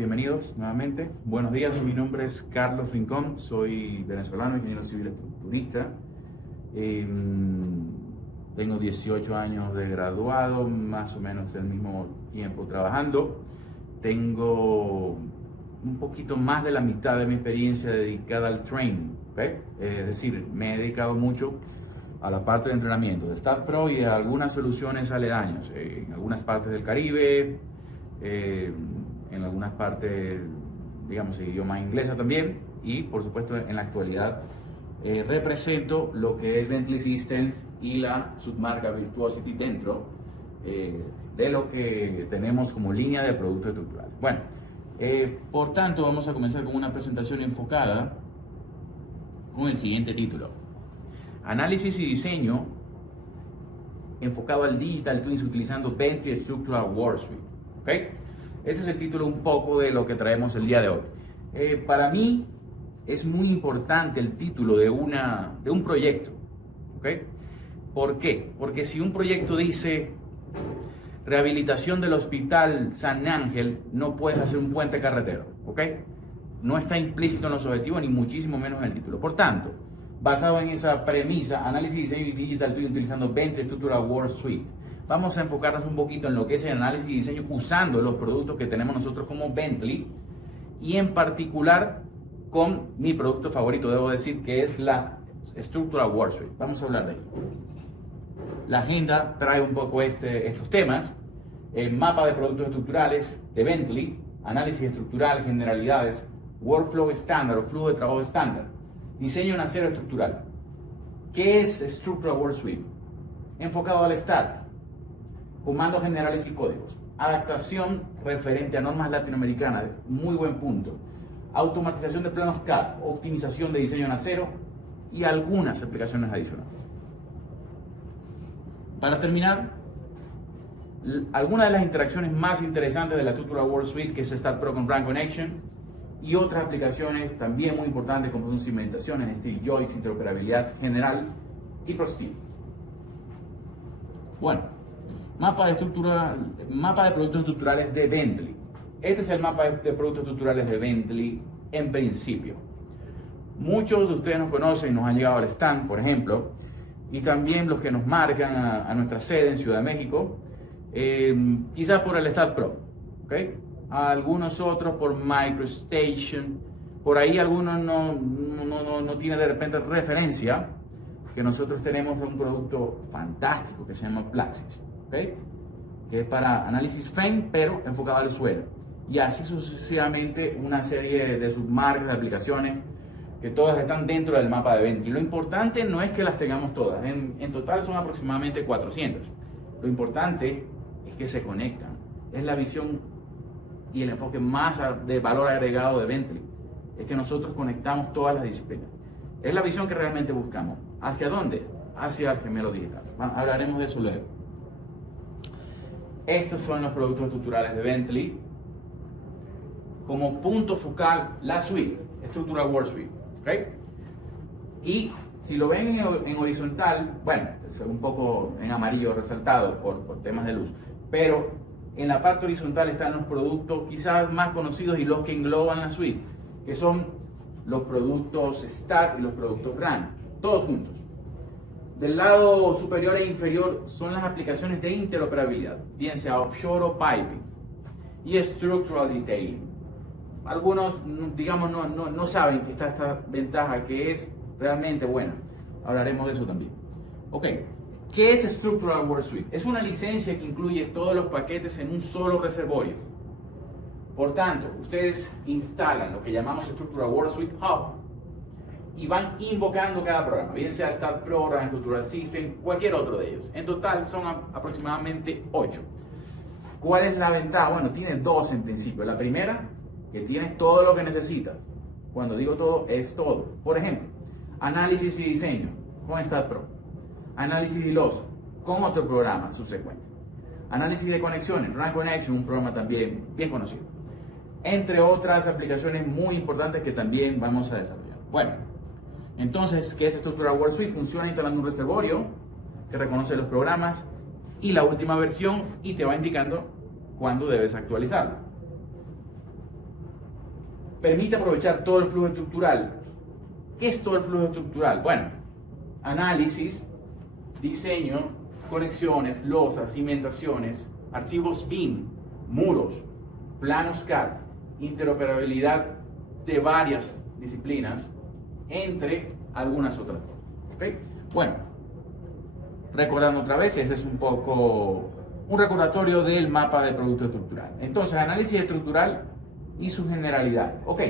bienvenidos nuevamente. Buenos días, mi nombre es Carlos Rincón, soy venezolano, ingeniero civil estructurista. Tengo 18 años de graduado, más o menos el mismo tiempo trabajando. Tengo un poquito más de la mitad de mi experiencia dedicada al training, ¿okay? Es decir, me he dedicado mucho a la parte de entrenamiento de StatPro y a algunas soluciones aledañas, en algunas partes del Caribe, en algunas partes, digamos, en idioma inglesa también, y por supuesto en la actualidad represento lo que es Bentley Systems y la submarca Virtuosity dentro de lo que tenemos como línea de productos estructurales. Bueno, por tanto vamos a comenzar con una presentación enfocada con el siguiente título: Análisis y diseño enfocado al Digital Twins utilizando Bentley Structural Worksheet. ¿Okay? Ese es el título un poco de lo que traemos el día de hoy. Para mí es muy importante el título de un proyecto. ¿Okay? ¿Por qué? Porque si un proyecto dice rehabilitación del Hospital San Ángel, no puedes hacer un puente carretero. ¿Okay? No está implícito en los objetivos, ni muchísimo menos en el título. Por tanto, basado en esa premisa, análisis, diseño y digital twin utilizando Bentley Structural Worksheet, vamos a enfocarnos un poquito en lo que es el análisis y diseño usando los productos que tenemos nosotros como Bentley, y en particular con mi producto favorito, debo decir, que es la Structural Worksheet. Vamos a hablar de ello. La agenda trae un poco estos temas: el mapa de productos estructurales de Bentley, análisis estructural, generalidades, workflow estándar o flujo de trabajo estándar, diseño en acero estructural. ¿Qué es Structural Worksheet? Enfocado al STAT, comandos generales y códigos, adaptación referente a normas latinoamericanas, muy buen punto, automatización de planos CAD, optimización de diseño en acero y algunas aplicaciones adicionales. Para terminar, algunas de las interacciones más interesantes de la Structural Worksheet, que es StatPro con Brand Connection, y otras aplicaciones también muy importantes como son cimentaciones, steel joists, interoperabilidad general y ProSteel. Bueno, mapa de productos estructurales de Bentley. Este es el mapa de productos estructurales de Bentley en principio. Muchos de ustedes nos conocen, nos han llegado al stand, por ejemplo, y también los que nos marcan a nuestra sede en Ciudad de México, quizás por el StatPro, ¿okay? Algunos otros por MicroStation, por ahí algunos no tienen de repente referencia que nosotros tenemos un producto fantástico que se llama Plaxis, ¿okay? Que es para análisis FEM, pero enfocado al suelo, y así sucesivamente una serie de submarcas, de aplicaciones que todas están dentro del mapa de Bentley. Lo importante no es que las tengamos todas, en total son aproximadamente 400. Lo importante es que se conectan, es la visión y el enfoque más de valor agregado de Bentley, es que nosotros conectamos todas las disciplinas. Es la visión que realmente buscamos. ¿Hacia dónde? Hacia el gemelo digital. Hablaremos de eso luego. Estos son los productos estructurales de Bentley. Como punto focal, la suite, Structural Worksheet. ¿Okay? Y si lo ven en horizontal, bueno, es un poco en amarillo resaltado por temas de luz, pero en la parte horizontal están los productos quizás más conocidos y los que engloban la suite, que son los productos STAT y los productos RAN, todos juntos. Del lado superior e inferior son las aplicaciones de interoperabilidad, bien sea offshore o piping, y structural detailing. Algunos, digamos, no saben que está esta ventaja que es realmente buena. Hablaremos de eso también. Ok, ¿qué es Structural Worksheet? Es una licencia que incluye todos los paquetes en un solo reservorio. Por tanto, ustedes instalan lo que llamamos Structural Worksheet Hub y van invocando cada programa, bien sea StatPro, Run Structural System, cualquier otro de ellos. En total son aproximadamente 8. ¿Cuál es la ventaja? Bueno, tiene dos en principio. La primera, que tienes todo lo que necesitas. Cuando digo todo, es todo. Por ejemplo, análisis y diseño con StatPro, análisis y losa con otro programa subsecuente, análisis de conexiones, Run Connection, un programa también bien conocido, entre otras aplicaciones muy importantes que también vamos a desarrollar. Bueno, entonces, ¿qué es Structural Worksheet? Funciona instalando un reservorio que reconoce los programas y la última versión y te va indicando cuándo debes actualizarlo. permite aprovechar todo el flujo estructural. ¿Qué es todo el flujo estructural? Bueno, análisis, diseño, conexiones, losas, cimentaciones, archivos BIM, muros, planos CAD, interoperabilidad de varias disciplinas, entre algunas otras. ¿Okay? Bueno, recordando otra vez, ese es un poco un recordatorio del mapa de producto estructural. Entonces, análisis estructural y su generalidad. Ok,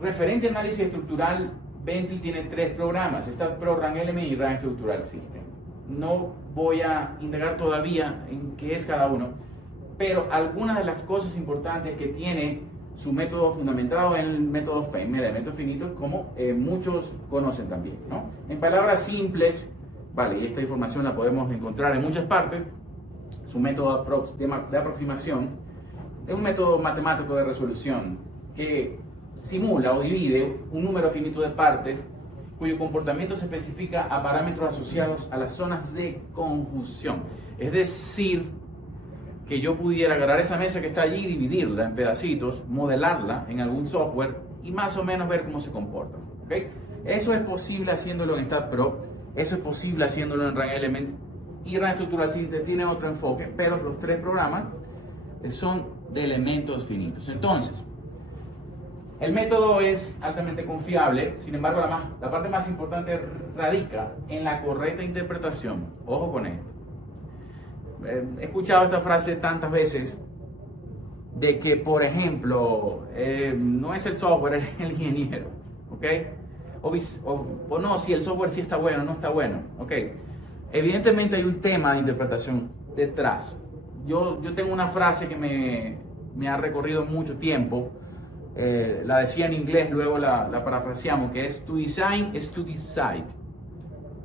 referente a análisis estructural, Bentley tiene 3 programas. Está Program Element y RAM Structural System. No voy a indagar todavía en qué es cada uno, pero algunas de las cosas importantes que tiene su método fundamentado en el método FEM, el método finito, como muchos conocen también, ¿no? En palabras simples, vale, y esta información la podemos encontrar en muchas partes. Su método de aproximación es un método matemático de resolución que simula o divide un número finito de partes cuyo comportamiento se especifica a parámetros asociados a las zonas de conjunción. Es decir, que yo pudiera agarrar esa mesa que está allí, dividirla en pedacitos, modelarla en algún software y más o menos ver cómo se comporta. ¿Okay? Eso es posible haciéndolo en StatPro, eso es posible haciéndolo en RAM Element, y RAM Structural System tiene otro enfoque, pero los 3 programas son de elementos finitos. Entonces, el método es altamente confiable, sin embargo, la parte más importante radica en la correcta interpretación. Ojo con esto. He escuchado esta frase tantas veces de que, por ejemplo, no es el software, es el ingeniero, ¿ok? O no, si el software sí está bueno, no está bueno, ¿ok? Evidentemente hay un tema de interpretación detrás. Yo tengo una frase que me ha recorrido mucho tiempo, la decía en inglés, luego la parafraseamos, que es to design is to decide.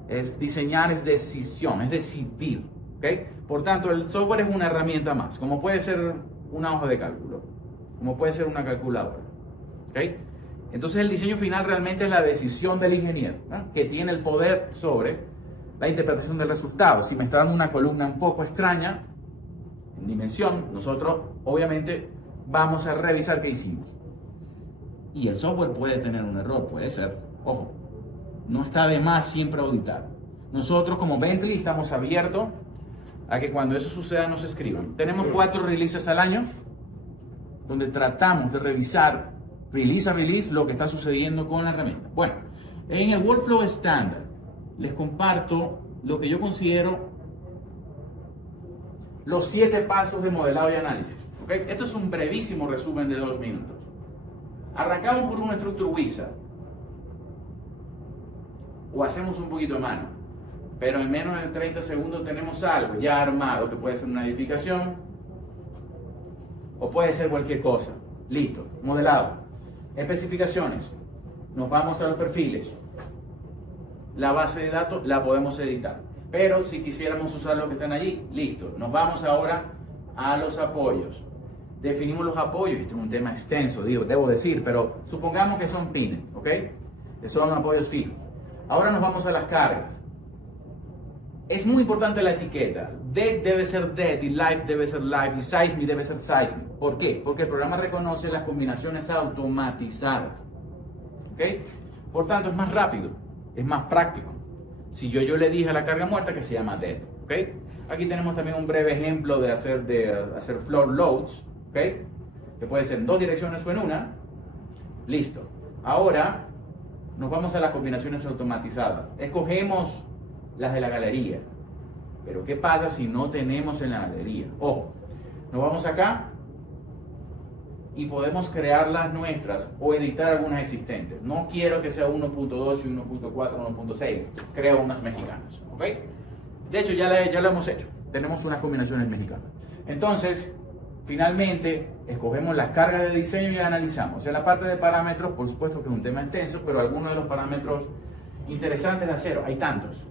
Es diseñar, es decisión, es decidir. ¿Okay? Por tanto, el software es una herramienta más, como puede ser una hoja de cálculo, como puede ser una calculadora. ¿Okay? Entonces el diseño final realmente es la decisión del ingeniero, ¿no? Que tiene el poder sobre la interpretación del resultado. Si me está dando una columna un poco extraña en dimensión, nosotros obviamente vamos a revisar qué hicimos. Y el software puede tener un error, puede ser, ojo, no está de más siempre auditar. Nosotros como Bentley estamos abiertos a que cuando eso suceda nos escriban. Tenemos 4 releases al año, donde tratamos de revisar release a release lo que está sucediendo con la herramienta. Bueno, en el workflow estándar les comparto lo que yo considero los 7 pasos de modelado y análisis. ¿Okay? Esto es un brevísimo resumen de 2 minutos. Arrancamos por una Structure Wizard o hacemos un poquito a mano, pero en menos de 30 segundos tenemos algo ya armado, que puede ser una edificación o puede ser cualquier cosa. Listo, modelado. Especificaciones, nos vamos a los perfiles. La base de datos la podemos editar, pero si quisiéramos usar lo que están allí, listo. Nos vamos ahora a los apoyos. Definimos los apoyos, este es un tema extenso, debo decir, pero supongamos que son pines, ¿ok? Que son apoyos fijos. Ahora nos vamos a las cargas. Es muy importante la etiqueta. Dead debe ser dead y live debe ser live y seismic debe ser seismic. ¿Por qué? Porque el programa reconoce las combinaciones automatizadas. ¿Ok? Por tanto, es más rápido, es más práctico. Si yo le dije a la carga muerta que se llama dead. ¿Ok? Aquí tenemos también un breve ejemplo de hacer floor loads. ¿Ok? Que puede ser en 2 direcciones o en una. Listo. Ahora nos vamos a las combinaciones automatizadas. Escogemos las de la galería. Pero ¿qué pasa si no tenemos en la galería? Ojo, nos vamos acá y podemos crear las nuestras o editar algunas existentes. No quiero que sea 1.2 y 1.4, 1.6. Creo unas mexicanas. ¿Ok? De hecho, ya lo hemos hecho. Tenemos unas combinaciones mexicanas. Entonces, finalmente, escogemos las cargas de diseño y analizamos. En la parte de parámetros, por supuesto que es un tema extenso, pero algunos de los parámetros interesantes de hacer, hay tantos.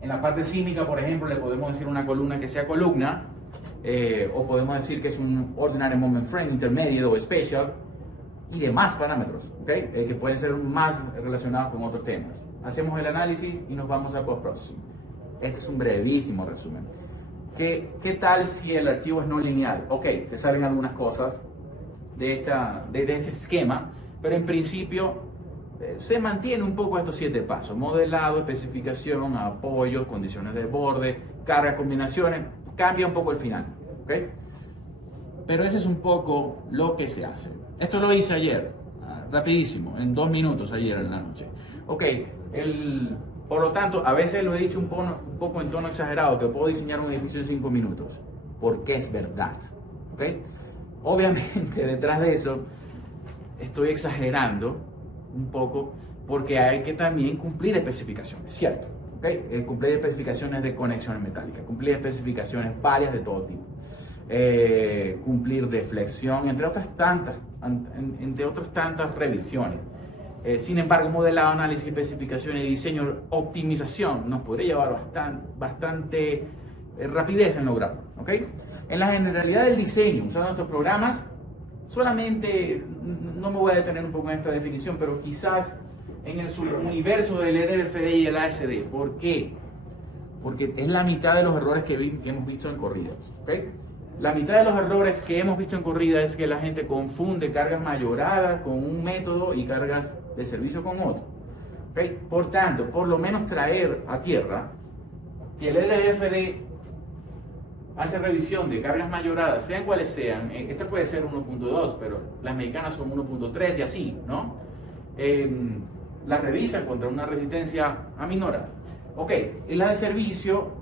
En la parte sísmica, por ejemplo, le podemos decir una columna que sea columna, o podemos decir que es un ordinary moment frame, intermedio o special, y demás parámetros, ¿okay? Que pueden ser más relacionados con otros temas. Hacemos el análisis y nos vamos a post-processing. Este es un brevísimo resumen. ¿Qué tal si el archivo es no lineal? Ok, se saben algunas cosas. de este esquema, pero en principio se mantiene un poco estos 7 pasos: modelado, especificación, apoyo, condiciones de borde, carga, combinaciones. Cambia un poco el final, ¿ok? Pero ese es un poco lo que se hace. Esto lo hice ayer, rapidísimo, en 2 minutos ayer en la noche. Ok, por lo tanto, a veces lo he dicho un poco en tono exagerado, que puedo diseñar un edificio en 5 minutos, porque es verdad, ¿ok? Obviamente, detrás de eso, estoy exagerando un poco, porque hay que también cumplir especificaciones, ¿cierto? ¿Okay? Cumplir especificaciones de conexiones metálicas, cumplir especificaciones varias de todo tipo, cumplir de flexión, entre otras tantas revisiones. Sin embargo, modelado, análisis, especificaciones, diseño, optimización nos podría llevar bastante rapidez en lograrlo, ¿ok? En la generalidad del diseño, usando nuestros programas, solamente, no me voy a detener un poco en esta definición, pero quizás en el subuniverso del RFD y el ASD. ¿Por qué? Porque es la mitad de los errores que hemos visto en corridas, ¿ok? La mitad de los errores que hemos visto en corridas es que la gente confunde cargas mayoradas con un método y cargas de servicio con otro, ¿ok? Por tanto, por lo menos traer a tierra que el RFD hace revisión de cargas mayoradas, sean cuales sean. Esta puede ser 1.2, pero las mexicanas son 1.3 y así, ¿no? La revisa contra una resistencia aminorada. Ok, las de servicio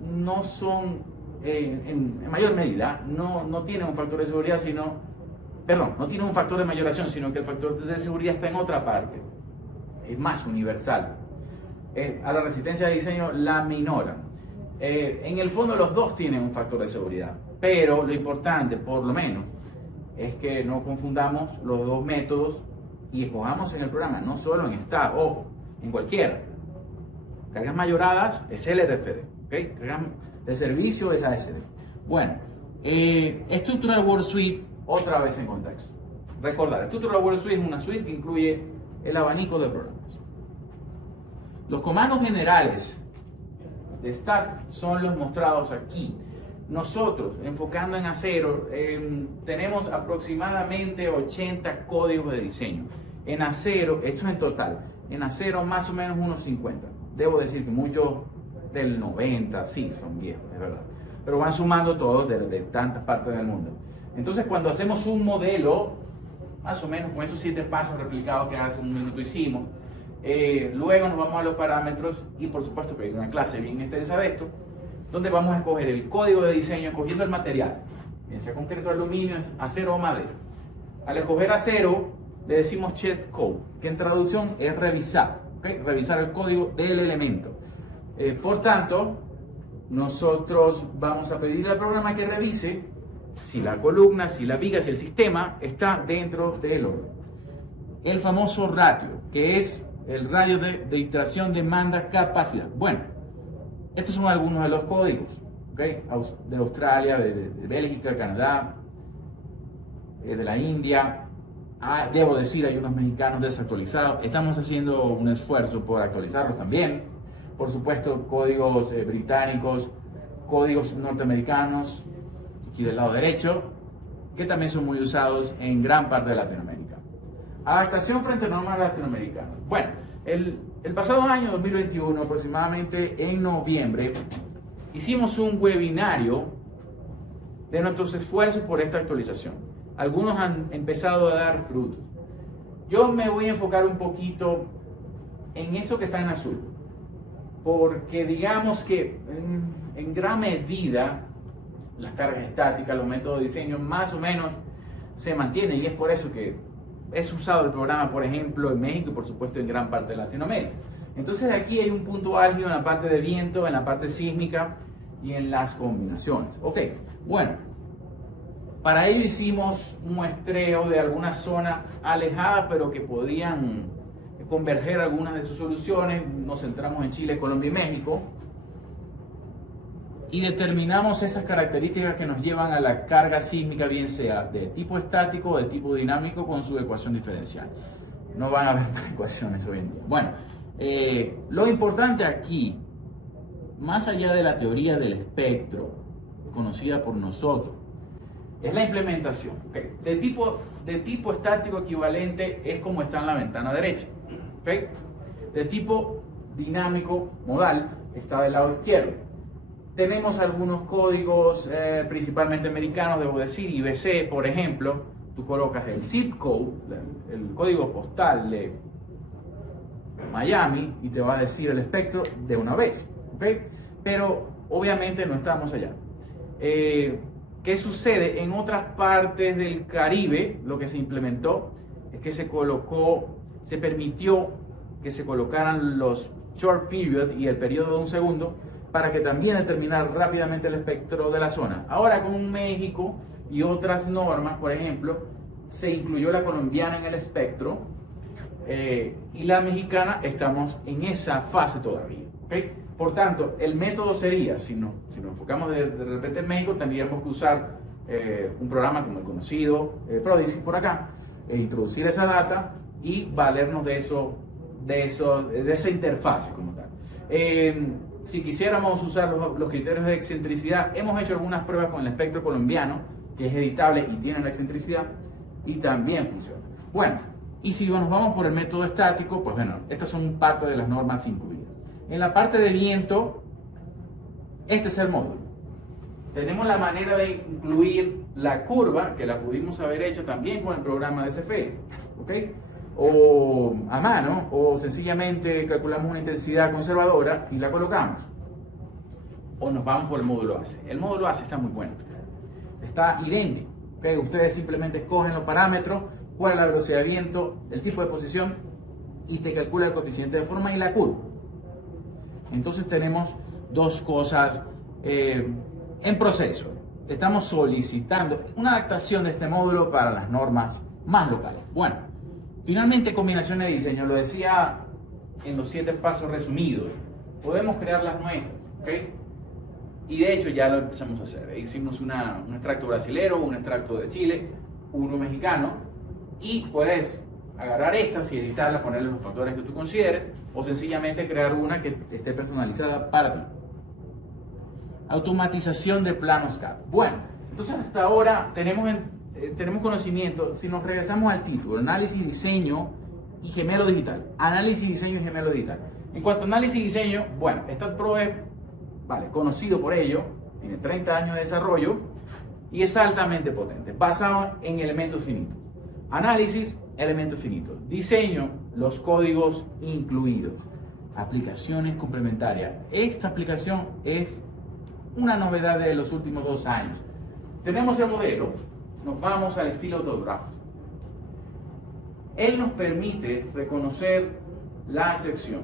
no son, en mayor medida, no tienen un factor de seguridad, no tienen un factor de mayoración, sino que el factor de seguridad está en otra parte. Es más universal. A la resistencia de diseño la minora. En el fondo los dos tienen un factor de seguridad, pero lo importante, por lo menos, es que no confundamos los dos métodos y escojamos en el programa, no solo en esta, ojo, en cualquiera. Cargas mayoradas es LRFD, ¿okay? Cargas de servicio es ASD. Bueno, Structural Work Suite, otra vez en contexto. Recordar, Structural Work Suite es una suite que incluye el abanico de programas. Los comandos generales de Start son los mostrados aquí. Nosotros, enfocando en acero, tenemos aproximadamente 80 códigos de diseño. En acero, esto es en total, en acero más o menos unos 50. Debo decir que muchos del 90, sí, son viejos, es verdad. Pero van sumando todos de tantas partes del mundo. Entonces, cuando hacemos un modelo, más o menos con esos 7 pasos replicados que hace un minuto hicimos, luego nos vamos a los parámetros y por supuesto que hay una clase bien extensa de esto, donde vamos a escoger el código de diseño escogiendo el material, en sea concreto aluminio, acero o madera. Al escoger acero le decimos check code, que en traducción es revisar, ¿okay? Revisar el código del elemento. Por tanto, nosotros vamos a pedirle al programa que revise si la columna, si la viga, si el sistema está dentro del orden. El famoso ratio, que es el radio de iteración, demanda, capacidad. Bueno, estos son algunos de los códigos, ¿okay? De Australia, de Bélgica, Canadá, de la India. Debo decir, hay unos mexicanos desactualizados. Estamos haciendo un esfuerzo por actualizarlos también. Por supuesto, códigos británicos, códigos norteamericanos, aquí del lado derecho, que también son muy usados en gran parte de Latinoamérica. Adaptación frente a normas latinoamericanas. Bueno, el pasado año 2021, aproximadamente en noviembre, hicimos un webinario de nuestros esfuerzos por esta actualización. Algunos han empezado a dar frutos. Yo me voy a enfocar un poquito en esto que está en azul, porque digamos que en gran medida las cargas estáticas, los métodos de diseño más o menos se mantienen, y es por eso que es usado el programa, por ejemplo, en México y por supuesto en gran parte de Latinoamérica. Entonces aquí hay un punto álgido en la parte de viento, en la parte sísmica y en las combinaciones. Ok, bueno, para ello hicimos un muestreo de algunas zonas alejadas, pero que podían converger algunas de sus soluciones. Nos centramos en Chile, Colombia y México, y determinamos esas características que nos llevan a la carga sísmica, bien sea de tipo estático o de tipo dinámico, con su ecuación diferencial. No van a haber más ecuaciones hoy en día. Bueno, lo importante aquí, más allá de la teoría del espectro, conocida por nosotros, es la implementación. ¿Okay? De tipo estático equivalente es como está en la ventana derecha. ¿Okay? De tipo dinámico modal está del lado izquierdo. Tenemos algunos códigos principalmente americanos, debo decir, IBC, por ejemplo. Tú colocas el zip code, el código postal de Miami y te va a decir el espectro de una vez. ¿Okay? Pero obviamente no estamos allá. ¿Qué sucede? En otras partes del Caribe, lo que se implementó es que se permitió que se colocaran los short period y el periodo de un segundo para que también determinar rápidamente el espectro de la zona. Ahora con México y otras normas, por ejemplo, se incluyó la colombiana en el espectro y la mexicana, estamos en esa fase todavía. ¿Okay? Por tanto, el método sería, si nos enfocamos de repente en México, tendríamos que usar un programa como el conocido Prodigy por acá, introducir esa data y valernos de esa interfase como tal. Si quisiéramos usar los criterios de excentricidad, hemos hecho algunas pruebas con el espectro colombiano, que es editable y tiene la excentricidad, y también funciona. Bueno, y si nos vamos por el método estático, pues bueno, estas son parte de las normas incluidas. En la parte de viento, este es el módulo. Tenemos la manera de incluir la curva, que la pudimos haber hecho también con el programa de CFE, ¿ok? O a mano, o sencillamente calculamos una intensidad conservadora y la colocamos. O nos vamos por el módulo ACE. El módulo ACE está muy bueno. Está idéntico. ¿Okay? Ustedes simplemente escogen los parámetros, cuál es la velocidad de viento, el tipo de posición y te calcula el coeficiente de forma y la curva. Entonces tenemos dos cosas en proceso. Estamos solicitando una adaptación de este módulo para las normas más locales. Bueno, finalmente combinaciones de diseño, lo decía en los 7 pasos resumidos. Podemos crear las nuestras, ¿ok? Y de hecho ya lo empezamos a hacer. Hicimos un extracto brasilero, un extracto de Chile, uno mexicano, y puedes agarrar estas y editarlas, ponerle los factores que tú consideres, o sencillamente crear una que esté personalizada para ti. Automatización de planos CAD. Bueno, entonces hasta ahora tenemos conocimiento. Si nos regresamos al título, análisis, diseño y gemelo digital. Análisis, diseño y gemelo digital. En cuanto a análisis y diseño, bueno, StatPro es conocido por ello, tiene 30 años de desarrollo y es altamente potente, basado en elementos finitos. Análisis, elementos finitos. Diseño, los códigos incluidos. Aplicaciones complementarias. Esta aplicación es una novedad de los últimos 2 años. Tenemos el modelo, nos vamos al estilo AutoDraft. Él nos permite reconocer la sección,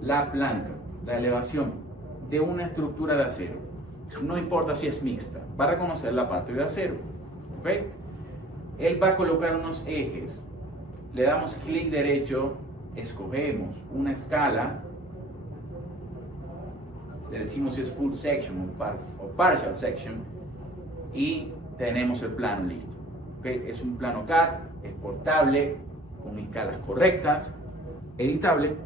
la planta, la elevación de una estructura de acero. No importa si es mixta, va a reconocer la parte de acero. ¿Ok? Él va a colocar unos ejes. Le damos clic derecho, escogemos una escala. Le decimos si es full section o partial section y tenemos el plano listo. ¿Okay? Es un plano CAD, exportable, con escalas correctas, editable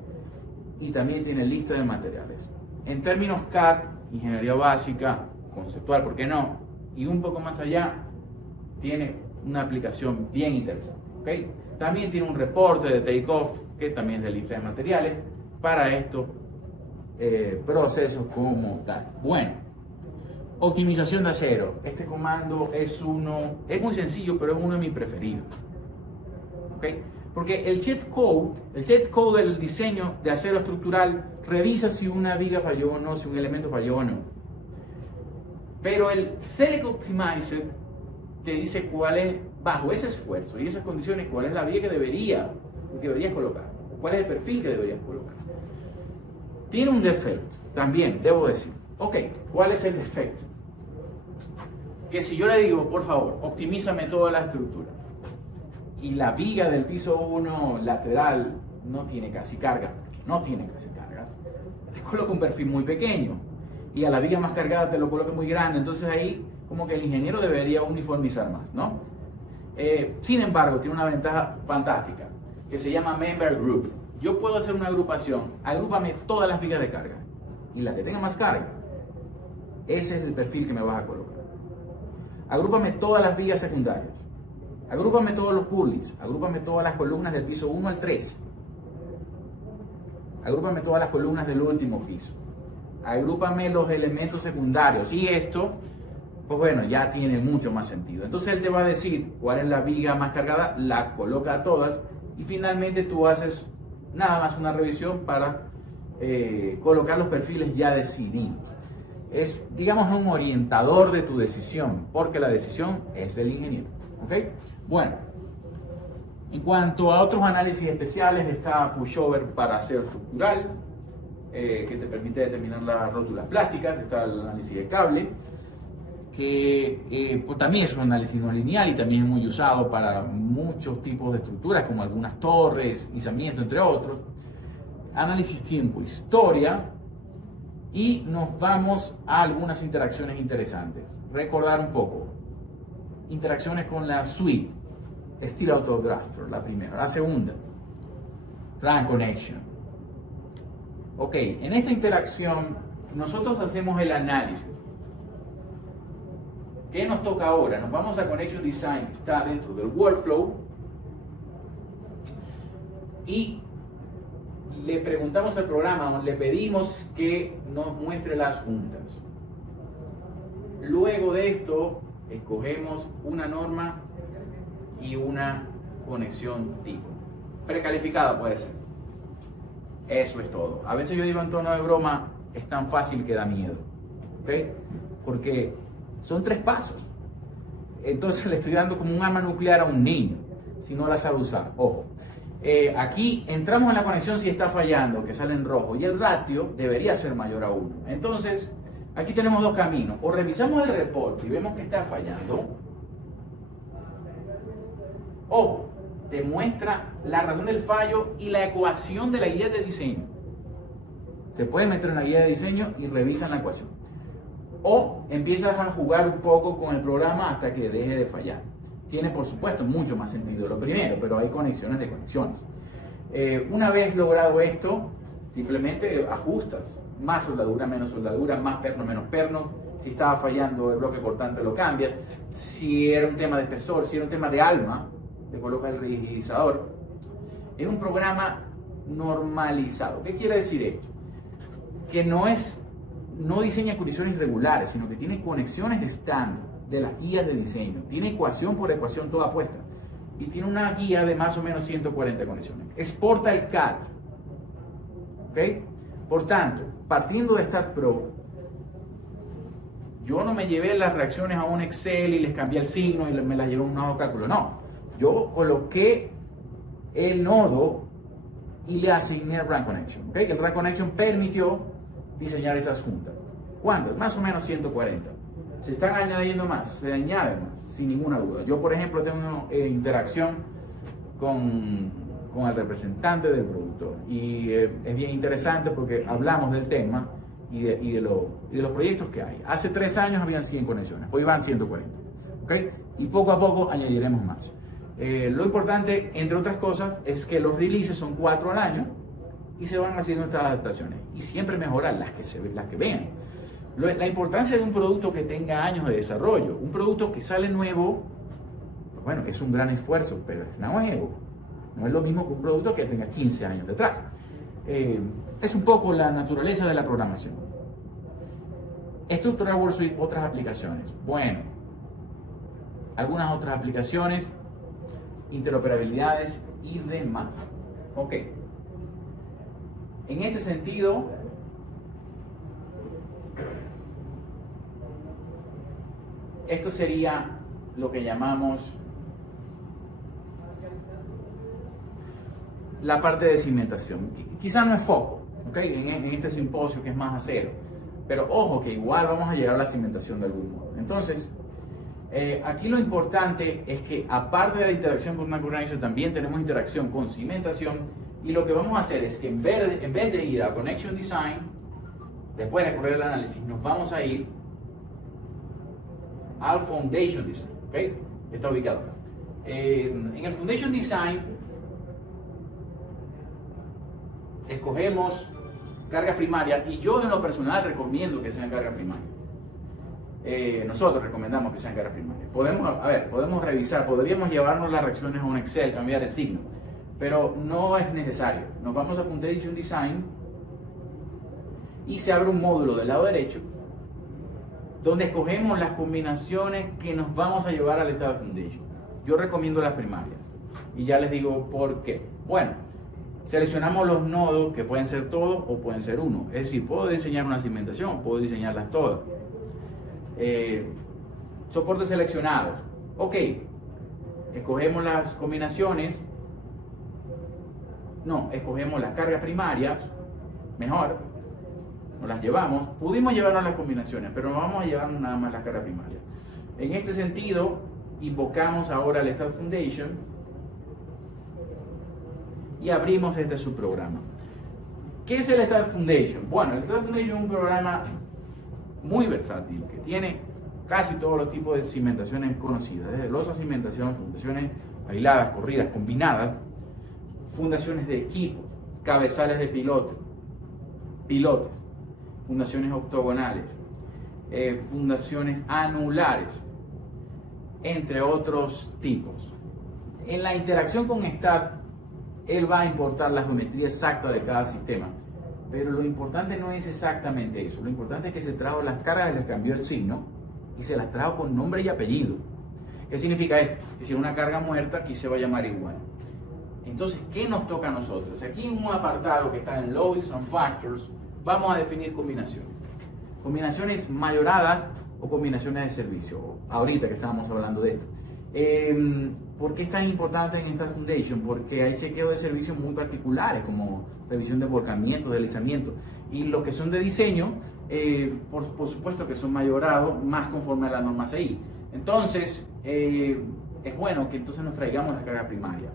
y también tiene lista de materiales. En términos CAD, ingeniería básica, conceptual, ¿por qué no? Y un poco más allá, tiene una aplicación bien interesante. ¿Okay? También tiene un reporte de takeoff, que también es de lista de materiales, para estos procesos como tal. Bueno, optimización de acero. Este comando es muy sencillo, pero es uno de mis preferidos. ¿Okay? Porque el cheat code del diseño de acero estructural revisa si una viga falló o no, si un elemento falló o no. Pero el Select Optimizer te dice cuál es, bajo ese esfuerzo y esas condiciones, cuál es la viga que deberías colocar, cuál es el perfil que deberías colocar. Tiene un defecto, también, debo decir. Ok, ¿cuál es el defecto? Que si yo le digo, por favor, optimízame toda la estructura, y la viga del piso 1 lateral no tiene casi cargas, te coloca un perfil muy pequeño, y a la viga más cargada te lo coloca muy grande, entonces ahí como que el ingeniero debería uniformizar más, ¿no? Sin embargo, tiene una ventaja fantástica, que se llama Member Group. Yo puedo hacer una agrupación, agrúpame todas las vigas de carga, y la que tenga más carga, ese es el perfil que me vas a colocar. Agrúpame todas las vigas secundarias. Agrúpame todos los purlins. Agrúpame todas las columnas del piso 1 al 3. Agrúpame todas las columnas del último piso. Agrúpame los elementos secundarios. Y esto, pues bueno, ya tiene mucho más sentido. Entonces él te va a decir cuál es la viga más cargada, la coloca a todas y finalmente tú haces nada más una revisión para colocar los perfiles ya decididos. Es, digamos, un orientador de tu decisión, porque la decisión es del ingeniero. ¿Ok? Bueno, en cuanto a otros análisis especiales, está pushover para acero estructural, que te permite determinar las rótulas plásticas. Está el análisis de cable, que pues también es un análisis no lineal y también es muy usado para muchos tipos de estructuras, como algunas torres, izamiento, entre otros. Análisis tiempo-historia. Y nos vamos a algunas interacciones interesantes. Recordar un poco. Interacciones con la suite. Steel Autodrafter, la primera. La segunda. Run Connection. Ok, en esta interacción nosotros hacemos el análisis. ¿Qué nos toca ahora? Nos vamos a Connection Design, que está dentro del workflow. Y le preguntamos al programa, le pedimos que nos muestre las juntas. Luego de esto, escogemos una norma y una conexión tipo. Precalificada puede ser. Eso es todo. A veces yo digo en tono de broma, es tan fácil que da miedo. ¿Ok? Porque son 3 pasos. Entonces le estoy dando como un arma nuclear a un niño, si no la sabe usar. Ojo. Aquí entramos en la conexión si está fallando, que sale en rojo, y el ratio debería ser mayor a 1. Entonces, aquí tenemos 2 caminos. O revisamos el reporte y vemos que está fallando, o te muestra la razón del fallo y la ecuación de la guía de diseño. Se puede meter en la guía de diseño y revisan la ecuación. O empiezas a jugar un poco con el programa hasta que deje de fallar. Tiene, por supuesto, mucho más sentido lo primero, pero hay conexiones de conexiones. Una vez logrado esto, simplemente ajustas. Más soldadura, menos soldadura, más perno, menos perno. Si estaba fallando el bloque cortante, lo cambias. Si era un tema de espesor, si era un tema de alma, le colocas el rigidizador. Es un programa normalizado. ¿Qué quiere decir esto? Que no diseña conexiones irregulares, sino que tiene conexiones estándar de las guías de diseño. Tiene ecuación por ecuación toda puesta. Y tiene una guía de más o menos 140 conexiones. Exporta el CAD. ¿Ok? Por tanto, partiendo de StatPro, yo no me llevé las reacciones a un Excel y les cambié el signo y me las llevé a un nuevo cálculo. No. Yo coloqué el nodo y le asigné el Run Connection. ¿Ok? El Run Connection permitió diseñar esas juntas. ¿Cuántas? Más o menos 140. Se están añadiendo más, se añaden más, sin ninguna duda. Yo, por ejemplo, tengo interacción con el representante del productor y es bien interesante porque hablamos del tema y de los proyectos que hay. Hace 3 años habían 100 conexiones, hoy van 140. ¿Okay? Y poco a poco añadiremos más. Lo importante, entre otras cosas, es que los releases son 4 al año y se van haciendo estas adaptaciones y siempre mejorar las que vean. La importancia de un producto que tenga años de desarrollo, un producto que sale nuevo, pues bueno, es un gran esfuerzo, pero es nuevo. No es lo mismo que un producto que tenga 15 años detrás. Es un poco la naturaleza de la programación. Structural Worksuite, otras aplicaciones. Bueno, algunas otras aplicaciones, interoperabilidades y demás. Ok. En este sentido, esto sería lo que llamamos la parte de cimentación. Quizá no es foco, ¿okay? en este simposio que es más acero, pero ojo que igual vamos a llegar a la cimentación de algún modo. Entonces, aquí lo importante es que aparte de la interacción con Run Connection, también tenemos interacción con cimentación y lo que vamos a hacer es que en vez de ir a Connection Design, después de correr el análisis, nos vamos a ir al Foundation Design, ¿ok? Está ubicado acá. En el Foundation Design escogemos cargas primarias y yo en lo personal recomiendo que sean cargas primarias. nosotros recomendamos que sean cargas primarias. Podemos revisar, podríamos llevarnos las reacciones a un Excel, cambiar el signo, pero no es necesario. Nos vamos a Foundation Design y se abre un módulo del lado derecho donde escogemos las combinaciones que nos vamos a llevar al Start Foundation. Yo recomiendo las primarias y ya les digo por qué. Bueno, seleccionamos los nodos que pueden ser todos o pueden ser uno. Es decir, puedo diseñar una cimentación, puedo diseñarlas todas. Soportes seleccionados. Ok, escogemos las combinaciones. No, escogemos las cargas primarias. Mejor, nos las llevamos. Pudimos llevarnos las combinaciones, pero no vamos a llevarnos nada más las cargas primarias. En este sentido, invocamos ahora el Start Foundation y abrimos este subprograma. ¿Qué es el Start Foundation? Bueno, el Start Foundation es un programa muy versátil que tiene casi todos los tipos de cimentaciones conocidas, desde losa cimentación, fundaciones aisladas, corridas, combinadas, fundaciones de equipo, cabezales de pilotes, fundaciones octogonales, fundaciones anulares, entre otros tipos. En la interacción con STAT, él va a importar la geometría exacta de cada sistema, pero lo importante no es exactamente eso. Lo importante es que se trajo las cargas y les cambió el signo y se las trajo con nombre y apellido. ¿Qué significa esto? Que si es una carga muerta, aquí se va a llamar igual. Entonces, ¿qué nos toca a nosotros? Aquí en un apartado que está en Loads and Factors, vamos a definir combinaciones. Combinaciones mayoradas o combinaciones de servicio. Ahorita que estábamos hablando de esto. ¿Por qué es tan importante en esta Foundation? Porque hay chequeos de servicios muy particulares, como revisión de volcamiento, deslizamiento. Y los que son de diseño, por supuesto que son mayorados más conforme a la norma CI. Entonces, es bueno que entonces nos traigamos la carga primaria.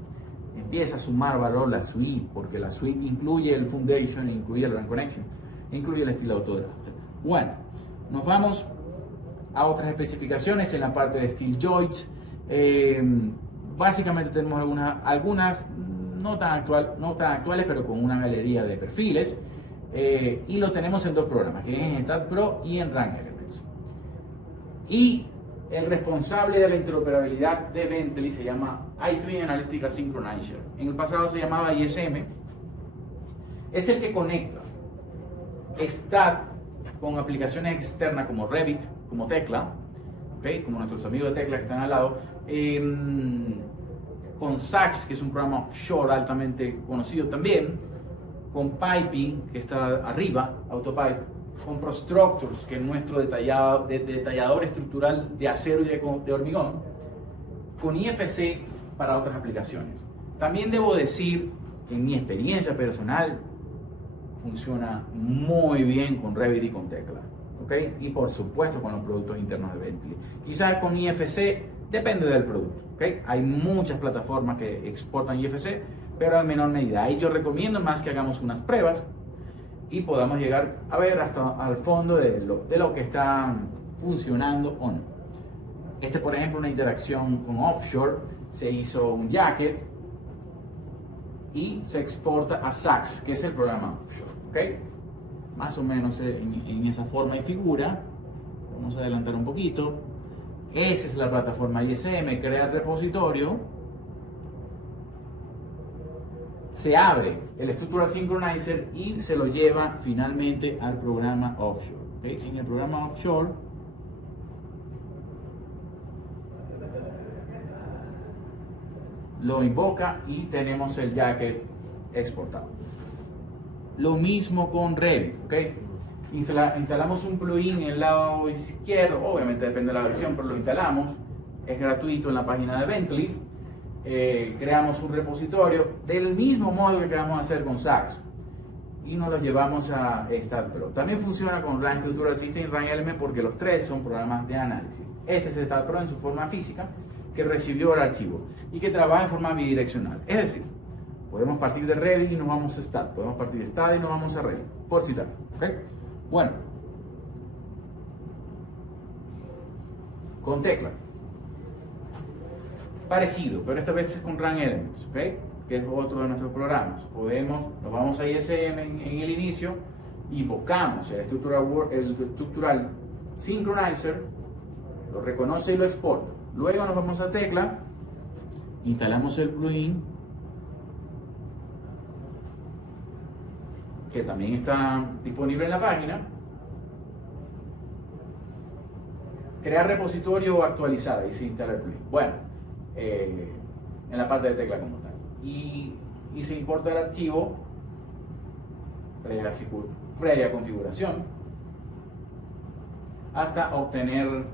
Empieza a sumar valor la suite, porque la suite incluye el Foundation, incluye el Run Connection, incluye el estilo autodraft. Bueno, nos vamos a otras especificaciones en la parte de Steel Joints. Básicamente tenemos algunas no tan actuales, pero con una galería de perfiles, y lo tenemos en dos programas, que es en STAT Pro y en Run Elements. Y el responsable de la interoperabilidad de Bentley se llama i2 Analytical Synchronizer. En el pasado se llamaba ISM. Es el que conecta STAT con aplicaciones externas como Revit, como Tekla, ¿okay? Como nuestros amigos de Tekla que están al lado, con SACS, que es un programa offshore altamente conocido también, con Piping, que está arriba, AutoPipe, con Prostructures, que es nuestro detallador estructural de acero y de hormigón, con IFC para otras aplicaciones. También debo decir, en mi experiencia personal, funciona muy bien con Revit y con Tekla, ¿okay? Y por supuesto con los productos internos de Bentley. Quizás con IFC depende del producto, ¿okay? Hay muchas plataformas que exportan IFC, pero en menor medida. Ahí yo recomiendo más que hagamos unas pruebas y podamos llegar a ver hasta al fondo de lo que está funcionando o no. Por ejemplo, una interacción con offshore, se hizo un jacket y se exporta a SACS, que es el programa offshore, ¿okay? Más o menos en esa forma y figura. Vamos a adelantar un poquito. Esa es la plataforma ISM, crea el repositorio, se abre el Structural Synchronizer y se lo lleva finalmente al programa offshore. ¿Okay? En el programa offshore lo invoca y tenemos el jacket exportado. Lo mismo con Revit, ¿okay? Instalamos un plugin en el lado izquierdo, obviamente depende de la versión, pero lo instalamos, es gratuito en la página de Bentley. Creamos un repositorio del mismo modo que queramos hacer con SACS y nos lo llevamos a STAT Pro. También funciona con Run Structural System y Run Element porque los tres son programas de análisis. Este es STAT Pro en su forma física, que recibió el archivo y que trabaja en forma bidireccional. Es decir, podemos partir de Revit y nos vamos a STAT, podemos partir de STAT y nos vamos a Revit, por citar. ¿Okay? Bueno, con Tekla. Parecido, pero esta vez es con Run Elements, ¿okay? Que es otro de nuestros programas. Nos vamos a ISM en el inicio, invocamos el Structural Synchronizer, lo reconoce y lo exporta. Luego nos vamos a tecla, instalamos el plugin, que también está disponible en la página. Crear repositorio o actualizar, ahí se instala el plugin. Bueno, en la parte de tecla como tal. Y se importa el archivo previa configuración hasta obtener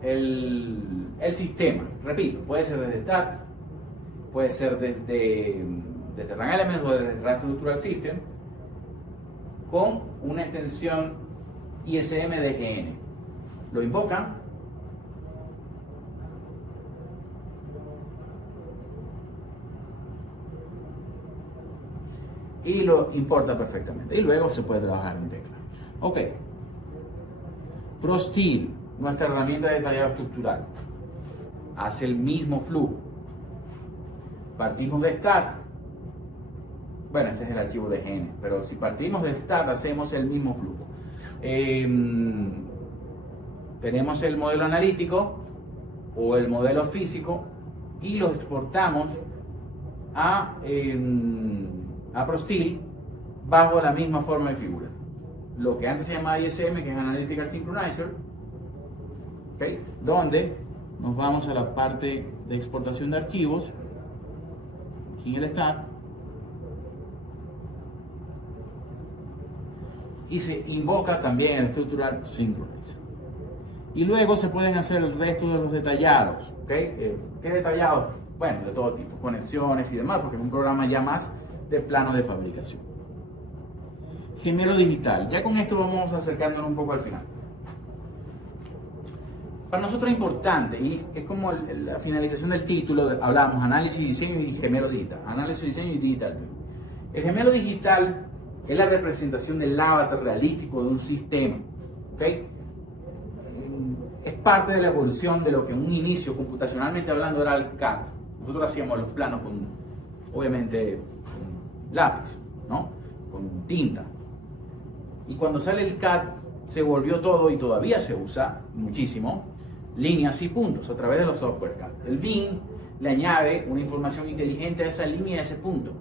el sistema. Repito, puede ser desde Stack, puede ser desde Run Elements o desde Run Structural System con una extensión ISM DGN. Lo invocan y lo importa perfectamente. Y luego se puede trabajar en tecla. Ok. ProSteel, nuestra herramienta de detallado estructural, hace el mismo flujo. Partimos de Stat. Bueno, este es el archivo de GN, pero si partimos de Stat, hacemos el mismo flujo. Tenemos el modelo analítico o el modelo físico y lo exportamos a ProSteel bajo la misma forma de figura. Lo que antes se llamaba ISM, que es Analytical Synchronizer, ¿okay? Donde nos vamos a la parte de exportación de archivos, aquí en el Stat, y se invoca también el Structural Synchronizer. Y luego se pueden hacer el resto de los detallados. ¿Okay? ¿Qué detallados? Bueno, de todo tipo, conexiones y demás, porque es un programa ya más de plano de fabricación. Gemelo digital. Ya con esto vamos acercándonos un poco al final. Para nosotros es importante, y es como la finalización del título, hablamos análisis, diseño y gemelo digital. Análisis, diseño y digital. El gemelo digital es la representación del avatar realístico de un sistema. ¿Okay? Es parte de la evolución de lo que en un inicio, computacionalmente hablando, era el CAD. Nosotros hacíamos los planos con, obviamente, con lápiz, ¿no? Con tinta. Y cuando sale el CAD, se volvió todo, y todavía se usa muchísimo, líneas y puntos a través de los software CAD. El BIM le añade una información inteligente a esa línea y a ese punto.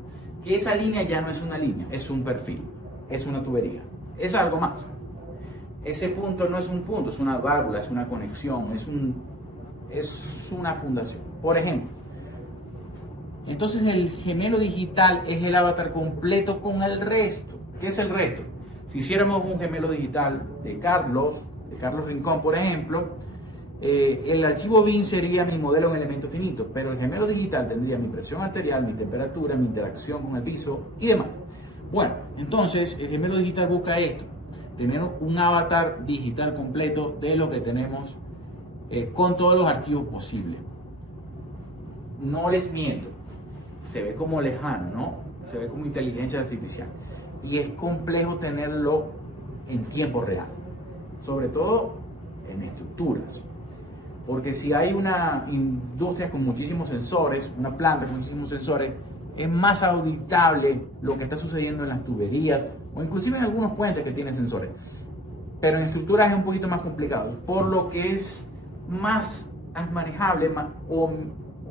Que esa línea ya no es una línea, es un perfil, es una tubería, es algo más. Ese punto no es un punto, es una válvula, es una conexión, es una fundación. Por ejemplo, entonces el gemelo digital es el avatar completo con el resto. ¿Qué es el resto? Si hiciéramos un gemelo digital de Carlos Rincón, por ejemplo, el archivo BIM sería mi modelo en elemento finito, pero el gemelo digital tendría mi presión arterial, mi temperatura, mi interacción con el piso y demás. Bueno, entonces el gemelo digital busca esto, tener un avatar digital completo de lo que tenemos con todos los archivos posibles. No les miento, se ve como lejano, ¿no? Se ve como inteligencia artificial. Y es complejo tenerlo en tiempo real, sobre todo en estructuras. Porque si hay una industria con muchísimos sensores, una planta con muchísimos sensores, es más auditable lo que está sucediendo en las tuberías o inclusive en algunos puentes que tienen sensores. Pero en estructuras es un poquito más complicado, por lo que es más manejable o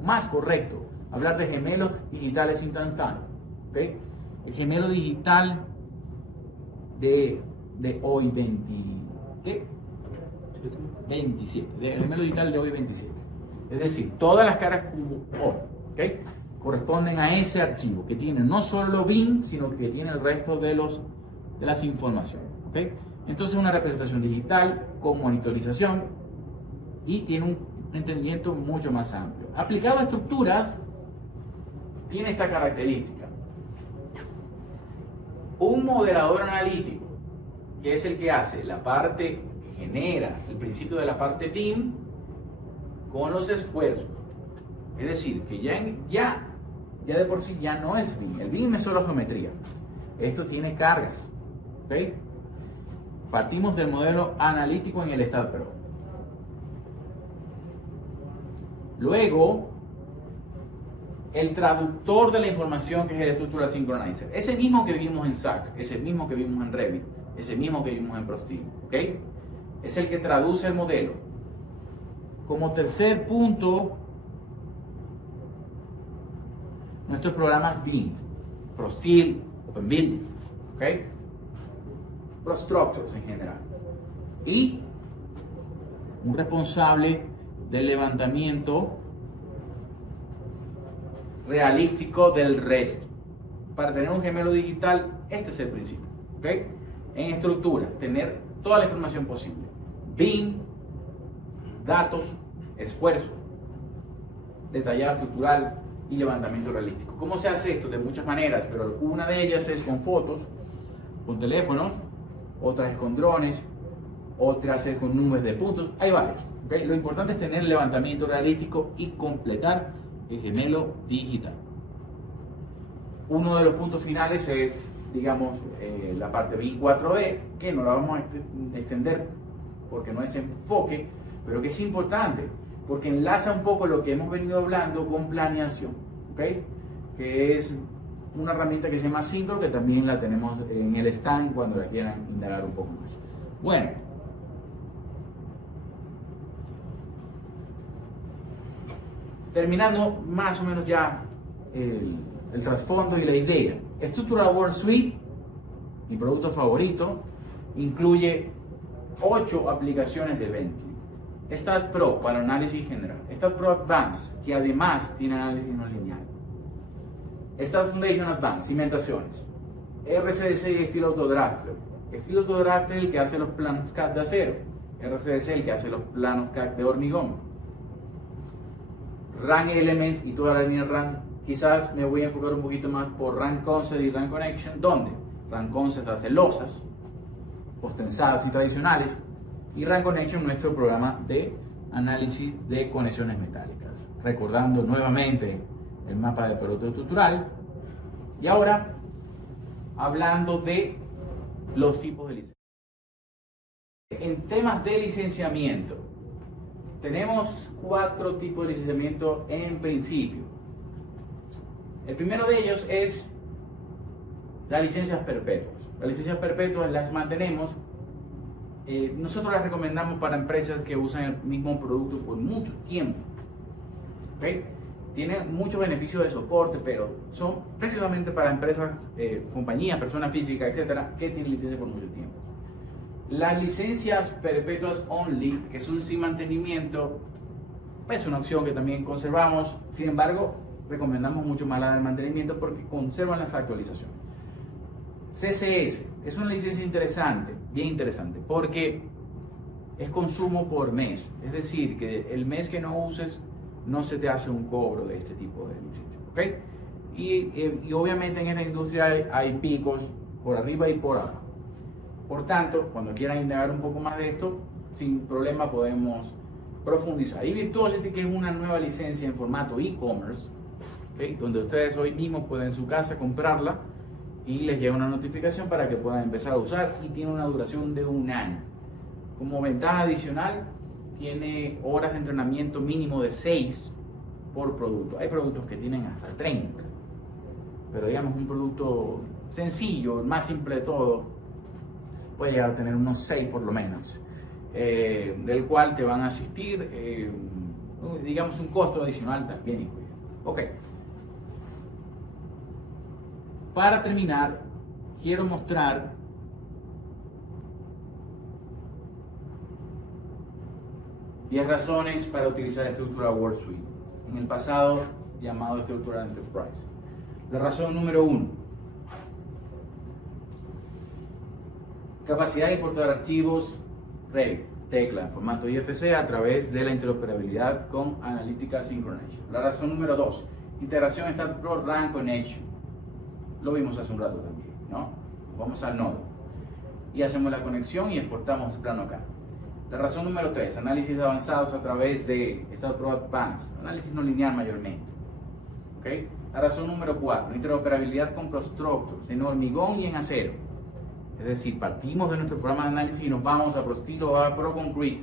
más correcto hablar de gemelos digitales instantáneos. ¿Okay? El gemelo digital de hoy 27. El gemelo digital de hoy 27. Es decir, todas las caras cubo, ¿okay? corresponden a ese archivo que tiene no solo BIM, sino que tiene el resto de las informaciones. ¿Okay? Entonces una representación digital con monitorización y tiene un entendimiento mucho más amplio. Aplicado a estructuras, tiene esta característica. Un modelador analítico, que es el que hace la parte, que genera el principio de la parte BIM con los esfuerzos. Es decir, que ya de por sí ya no es BIM. El BIM es solo geometría. Esto tiene cargas. ¿Okay? Partimos del modelo analítico en el StatPro. Luego, el traductor de la información, que es el Structural Synchronizer. Ese mismo que vimos en SACS, ese mismo que vimos en Revit, ese mismo que vimos en ProSteel. ¿Okay? es el que traduce el modelo. Como tercer punto, nuestros programas BIM, ProSteel, OpenBuildings, ¿ok? ProStructures en general. Y un responsable del levantamiento realístico del resto. Para tener un gemelo digital, este es el principio, ¿ok? En estructura, tener toda la información posible. BIM, datos, esfuerzo, detallado estructural y levantamiento realístico. ¿Cómo se hace esto? De muchas maneras, pero una de ellas es con fotos, con teléfonos, otras es con drones, otras es con nubes de puntos. Hay varias, ¿okay? Lo importante es tener el levantamiento realístico y completar el gemelo digital. Uno de los puntos finales es, digamos, la parte BIM 4D, que no la vamos a extender porque no es enfoque, pero que es importante, porque enlaza un poco lo que hemos venido hablando con planeación, ¿ok? Que es una herramienta que se llama Syncro, que también la tenemos en el stand cuando la quieran indagar un poco más. Bueno, terminando más o menos ya el trasfondo y la idea. Structural Work Suite, mi producto favorito, incluye 8 aplicaciones de Bentley. Stat Pro para análisis general, Stat Pro Advanced, que además tiene análisis no lineal, Stat Foundation Advanced, cimentaciones, RCDC y Steel Autodrafter. Steel Autodrafter es el que hace los planos CAD de acero, RCDC el que hace los planos CAD de hormigón, RAN Elements y toda la línea RAN. Quizás me voy a enfocar un poquito más por RAN Concept y RAN Connection, donde RAN Concept hace losas, postensadas y tradicionales, y RAN Connection, nuestro programa de análisis de conexiones metálicas. Recordando nuevamente el mapa de producto estructural. Y ahora, hablando de los tipos de licencia. En temas de licenciamiento, tenemos 4 tipos de licenciamiento en principio. El primero de ellos es las licencias perpetuas. Las licencias perpetuas las mantenemos. Nosotros las recomendamos para empresas que usan el mismo producto por mucho tiempo. ¿Okay? Tienen muchos beneficios de soporte, pero son precisamente para empresas, compañías, personas físicas, etcétera, que tienen licencia por mucho tiempo. Las licencias perpetuas only, que son sin mantenimiento, es una opción que también conservamos. Sin embargo, recomendamos mucho más la del mantenimiento porque conservan las actualizaciones. CCS es una licencia interesante, bien interesante, porque es consumo por mes. Es decir, que el mes que no uses no se te hace un cobro de este tipo de licencia, ¿ok? Y obviamente en esta industria hay picos por arriba y por abajo. Por tanto, cuando quieran indagar un poco más de esto, sin problema podemos profundizar. Y Virtuosity, que es una nueva licencia en formato e-commerce, ¿okay? Donde ustedes hoy mismo pueden en su casa comprarla y les llega una notificación para que puedan empezar a usar, y tiene una duración de 1 año. Como ventaja adicional, tiene horas de entrenamiento mínimo de 6 por producto. Hay productos que tienen hasta 30, pero digamos un producto sencillo, el más simple de todo, puede llegar a tener unos 6 por lo menos, del cual te van a asistir, digamos, un costo adicional también incluido. Ok. Para terminar, quiero mostrar ...10 razones para utilizar Structural Work Suite, en el pasado llamado Structural Enterprise. La razón número 1: capacidad de importar archivos Revit, tecla, en formato IFC a través de la interoperabilidad con Analytical Synchronization. La razón número 2: integración Stat Pro RAN Connection. Lo vimos hace un rato también, ¿no? Vamos al nodo y hacemos la conexión y exportamos el plano acá. La razón número 3: análisis avanzados a través de Stat Pro Advanced, análisis no lineal mayormente. ¿Okay? La razón número 4: interoperabilidad con ProStructures en hormigón y en acero. Es decir, partimos de nuestro programa de análisis y nos vamos a ProSteel o a ProConcrete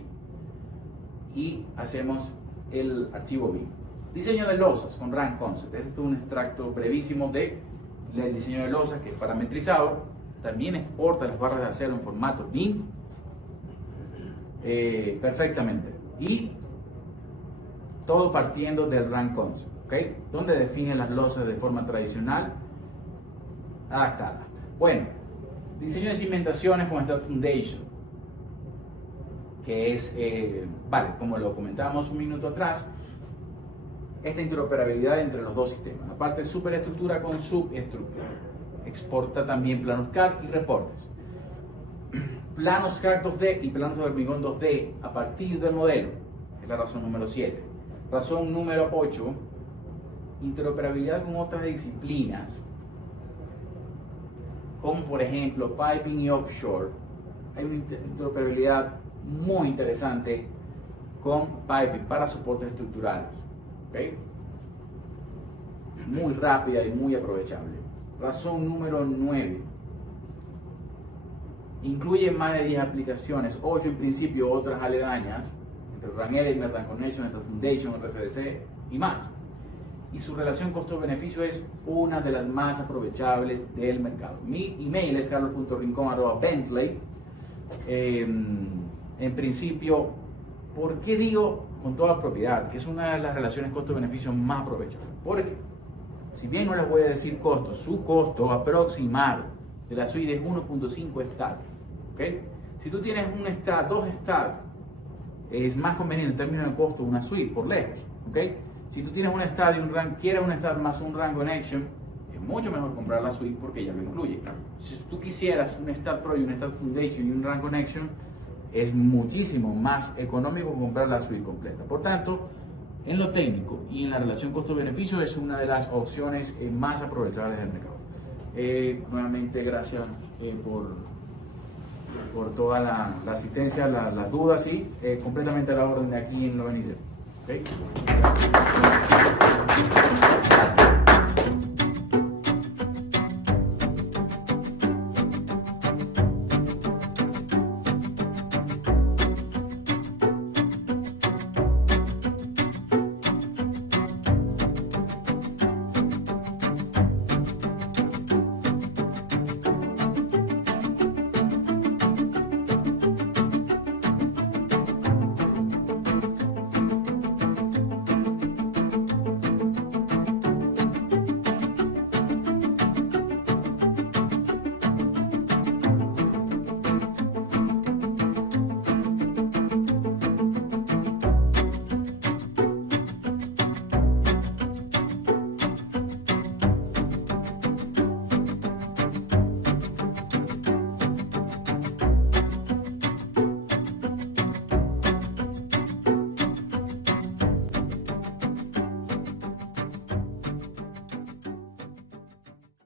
y hacemos el archivo BIM. Diseño de losas con RAN Concept. Este es un extracto brevísimo del diseño de losas, que es parametrizado. También exporta las barras de acero en formato BIM perfectamente. Y todo partiendo del rank concept, ¿ok? Donde definen las losas de forma tradicional adaptada. Bueno, diseño de cimentaciones con Stat Foundation, que es, vale, como lo comentábamos un minuto atrás, esta interoperabilidad entre los dos sistemas. Aparte, superestructura con subestructura. Exporta también planos CAD y reportes. Planos CAD 2D y planos de hormigón 2D a partir del modelo. Es la razón número 7. Razón número 8. Interoperabilidad con otras disciplinas, como por ejemplo piping y offshore. Hay una interoperabilidad muy interesante con piping para soportes estructurales, ¿okay? Muy rápida y muy aprovechable. Razón número 9. Incluye más de 10 aplicaciones, 8 en principio, otras aledañas, entre RAN Element, RAN Connection, Stat Foundation, RCDC y más. Y su relación costo-beneficio es una de las más aprovechables del mercado. Mi email es carlos.rincon@bentley. En principio, ¿por qué digo con toda propiedad que es una de las relaciones costo-beneficio más aprovechables? Porque, si bien no les voy a decir costo, su costo aproximado de la suite es 1.5 stat. ¿Okay? Si tú tienes un stat, 2 stat, es más conveniente en términos de costo una suite por lejos. ¿Okay? Si tú tienes un stat y un RAN, quieres un stat más un RAN connection, es mucho mejor comprar la suite porque ya lo incluye. Si tú quisieras un stat pro y un stat foundation y un RAN connection, es muchísimo más económico comprar la suite completa. Por tanto, en lo técnico y en la relación costo-beneficio es una de las opciones más aprovechables del mercado. Nuevamente, gracias por toda la asistencia, las dudas y completamente a la orden de aquí en Lo Benítez. ¿Okay? Gracias.